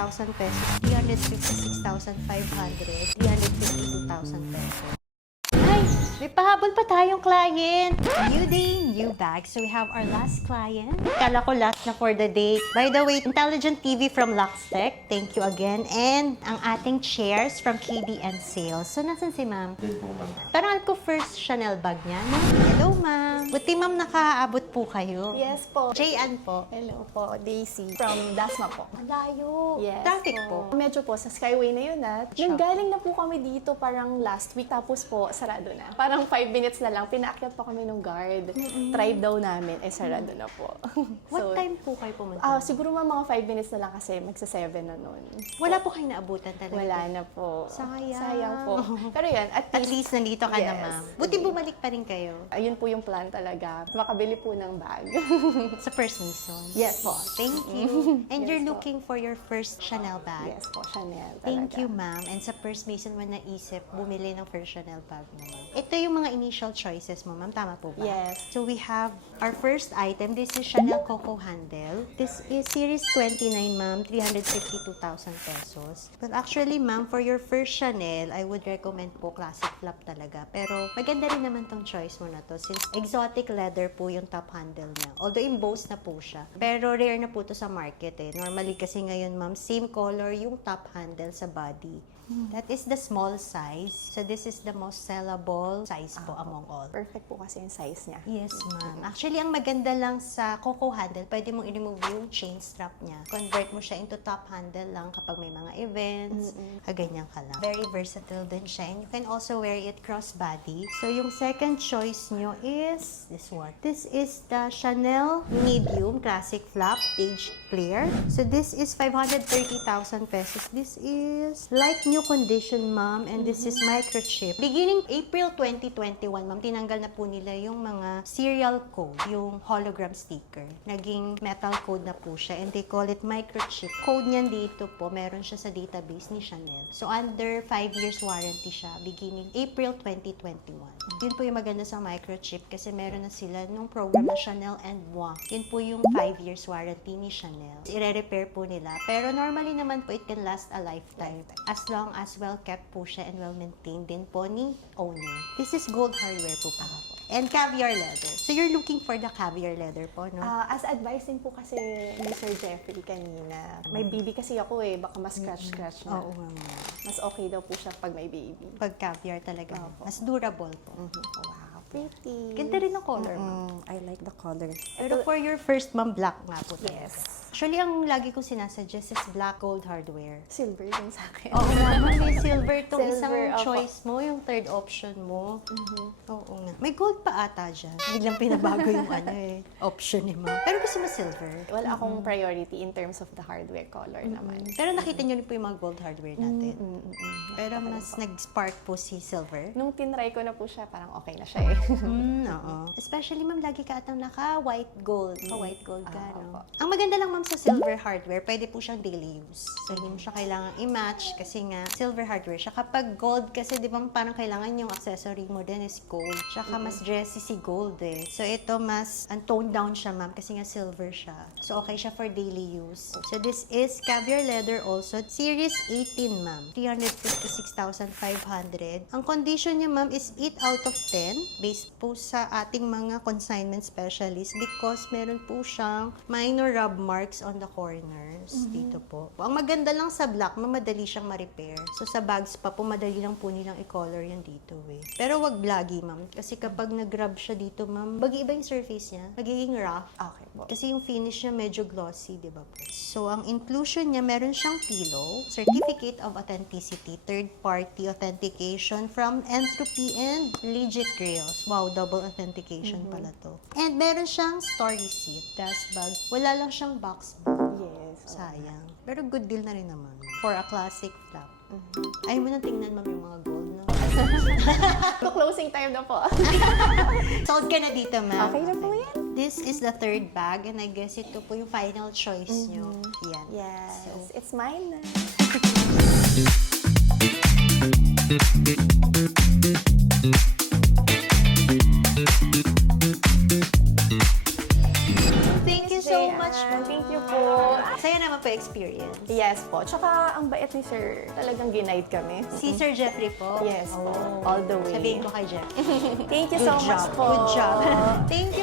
300,000 pesos, 356,500, 352,000 pesos. Ay, may pahabol pa tayong client. New day, new bag. So we have our last client. Kala ko last na for the day. By the way, Intelligent TV from Luxtech. Thank you again. And ang ating chairs from KBN Sales. So nasan si ma'am? Parang alam ko first Chanel bag niya. No? Hello ma'am. Buti ma'am nakaabot po kayo. Yes po. Jayan po. Hello po, Daisy. From Dasma po. Malayo. Yes Traffic po. Medyo po, sa Skyway na yun Nung galing na po kami dito parang last week, tapos po, sarado na. Parang 5 minutes na lang, pinaakyat pa kami ng guard. Tribe daw namin, sarado na po. What time po kayo pumunta? Siguro mga 5 minutes na lang kasi magsa-7 na nun. Wala po kayo naabutan talaga? Wala na po. Sayang. Sayang po. Pero yan, At least nandito ka na Yes. ma'am. Buti bumalik pa rin kayo Ayun po yung plan talaga. Makabili po ng bag. sa First Mason. Yes po. Thank you. And Yes you're po. looking for your first Chanel bag. Yes po, Chanel talaga. Thank you, ma'am. And sa First Mason mo naisip, bumili ng first Chanel bag mo, ma'am. Ito yung mga initial choices mo, ma'am. Tama po ba? Yes. So we have our first item. This is Chanel Coco Handle. This is Series 29, ma'am. 352,000 pesos. But actually, ma'am, for your first Chanel, I would recommend po classic flap talaga. Pero maganda rin naman tong choice mo na to since exotic leather po yung top handle niya. Although embossed na po siya. Pero rare na po to sa market eh. Normally kasi ngayon, ma'am, same color yung top handle sa body. That is the small size. So this is the most sellable size po among all. Perfect po kasi yung size niya. Yes, ma'am. Actually, ang maganda lang sa Coco handle, pwede mong i-remove yung chain strap niya. Convert mo siya into top handle lang kapag may mga events. Kaganyan ka lang. Very versatile din siya. And you can also wear it crossbody. So yung second choice nyo is this one. This is the Chanel Medium Classic Flap Age Clear. So this is 530,000 pesos. This is like new condition, ma'am, and this is microchip. Beginning April 2021, ma'am, tinanggal na po nila yung mga serial code, yung hologram sticker. Naging metal code na po siya, and they call it microchip. Code niyan dito po, meron siya sa database ni Chanel. So, under 5 years warranty siya, beginning April 2021. Yun po yung maganda sa microchip kasi meron na sila nung program na Chanel and Moi. Yun po yung 5 years warranty ni Chanel. I-repair po nila. Pero normally naman po, it can last a lifetime. As long as well-kept po siya and well-maintained din po ni owner. This is gold hardware po pa po. And caviar leather. So, you're looking for the caviar leather po, no? As advice din po kasi ni Sir Jeffrey kanina, may baby kasi ako baka mas scratch-scratch na. Oo nga, ma'am. Mas okay daw po siya pag may baby. Pag caviar talaga. Opo. Mas durable po. Wow, pretty. Ganda rin ang color, ma'am. I like the color. Pero for your first, ma'am, black nga po. Yes. Actually, ang lagi kong sinasuggest is black gold hardware. Silver din sa akin. Oo nga, ma'am, may silver tong Silver, isang opo. choice mo, yung third option mo. Oo nga. May gold pa ata dyan. Biglang pinabago yung option ni ma'am. Pero gusto mo silver. Wala akong priority in terms of the hardware color naman. Pero nakita niyo rin po yung mga gold hardware natin. Pero mas nag-spark po si silver. Nung tinry ko na po siya, parang okay na siya eh. Oo. Especially, ma'am, lagi ka atang naka-white gold. Ka-white gold ka, no? opo. Ang maganda lang, ma'am, sa silver hardware, pwede po siyang daily use. So, hindi mo siya kailangan i-match kasi nga, silver hardware siya. Kapag gold, kasi di ba parang kailangan yung accessory mo din is gold. Tsaka mas dressy si gold eh. So, ito mas toned down siya, ma'am, kasi nga silver siya. So, okay siya for daily use. So, this is caviar leather also. Series 18, ma'am. 356,500. Ang condition niya, ma'am, is 8 out of 10 based po sa ating mga consignment specialist because meron po siyang minor rub marks on the corners. Dito po. Ang maganda lang sa black, ma'am, madali siyang ma-repair. So, sa bags pa po, madali lang po nilang i-color yan dito eh. Pero wag blaggy, ma'am. Kasi kapag nag-rub siya dito, ma'am, bagi-iba yung surface niya. Magiging rough. Okay po. Kasi yung finish niya medyo glossy, di ba po? So, ang inclusion niya, meron siyang pillow, certificate of authenticity, third-party authentication from Entropy and Legit Grails. Wow, double authentication pala to. And meron siyang store receipt, dust bag. Wala lang siyang box bag. Yes. Sayang. Pero good deal na rin naman. For a classic flap. Ayaw mo nang tingnan, ma'am, yung mga gold, no? So, closing time na po. Sold ka na dito, ma'am. Okay na po yan. This is the third bag and I guess ito po yung final choice nyo. Yan. Yes. So, It's mine na. thank you so Jayan. much, ma'am. Thank you po. Saya naman po experience. experience. Yes po. Tsaka ang bait ni Sir. Talagang ginaid kami. Si Sir Jeffrey po? Yes po. All the way. Sabihin ko kay Jeffrey. Thank you so much po. Good job. Thank you.